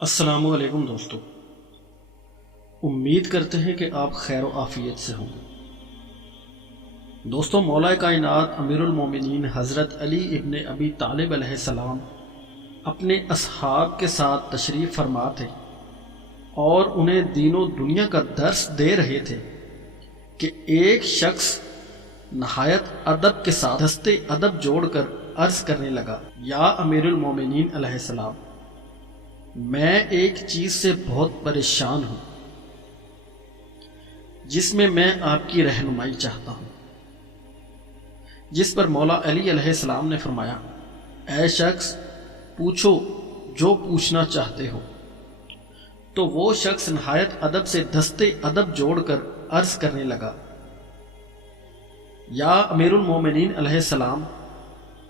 السلام علیکم دوستو، امید کرتے ہیں کہ آپ خیر و عافیت سے ہوں۔ دوستو، مولا کائنات امیر المومنین حضرت علی ابن ابی طالب علیہ السلام اپنے اصحاب کے ساتھ تشریف فرما تھے اور انہیں دین و دنیا کا درس دے رہے تھے کہ ایک شخص نہایت ادب کے ساتھ دستے ادب جوڑ کر عرض کرنے لگا، یا امیر المومنین علیہ السلام، میں ایک چیز سے بہت پریشان ہوں جس میں آپ کی رہنمائی چاہتا ہوں۔ جس پر مولا علی علیہ السلام نے فرمایا، اے شخص، پوچھو جو پوچھنا چاہتے ہو۔ تو وہ شخص نہایت ادب سے دستے ادب جوڑ کر عرض کرنے لگا، یا امیر المومنین علیہ السلام،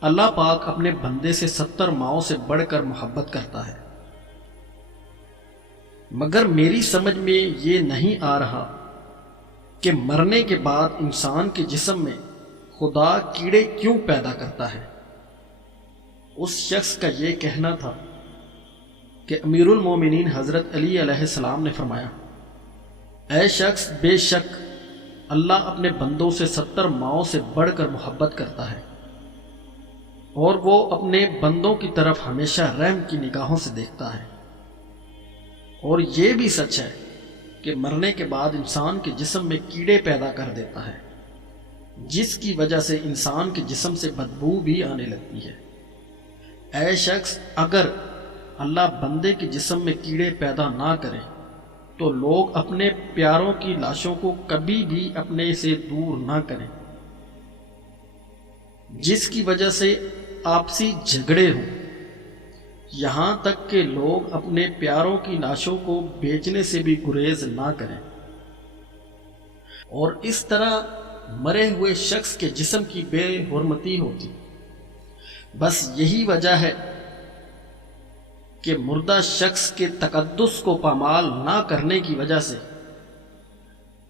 اللہ پاک اپنے بندے سے 70 ماؤں سے بڑھ کر محبت کرتا ہے، مگر میری سمجھ میں یہ نہیں آ رہا کہ مرنے کے بعد انسان کے جسم میں خدا کیڑے کیوں پیدا کرتا ہے۔ اس شخص کا یہ کہنا تھا کہ امیر المومنین حضرت علی علیہ السلام نے فرمایا، اے شخص، بے شک اللہ اپنے بندوں سے 70 ماؤں سے بڑھ کر محبت کرتا ہے، اور وہ اپنے بندوں کی طرف ہمیشہ رحم کی نگاہوں سے دیکھتا ہے۔ اور یہ بھی سچ ہے کہ مرنے کے بعد انسان کے جسم میں کیڑے پیدا کر دیتا ہے، جس کی وجہ سے انسان کے جسم سے بدبو بھی آنے لگتی ہے۔ اے شخص، اگر اللہ بندے کے جسم میں کیڑے پیدا نہ کرے تو لوگ اپنے پیاروں کی لاشوں کو کبھی بھی اپنے سے دور نہ کریں، جس کی وجہ سے آپسی جھگڑے ہوں، یہاں تک کہ لوگ اپنے پیاروں کی لاشوں کو بیچنے سے بھی گریز نہ کریں، اور اس طرح مرے ہوئے شخص کے جسم کی بے حرمتی ہوتی۔ بس یہی وجہ ہے کہ مردہ شخص کے تقدس کو پامال نہ کرنے کی وجہ سے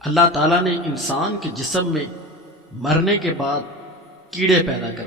اللہ تعالیٰ نے انسان کے جسم میں مرنے کے بعد کیڑے پیدا کر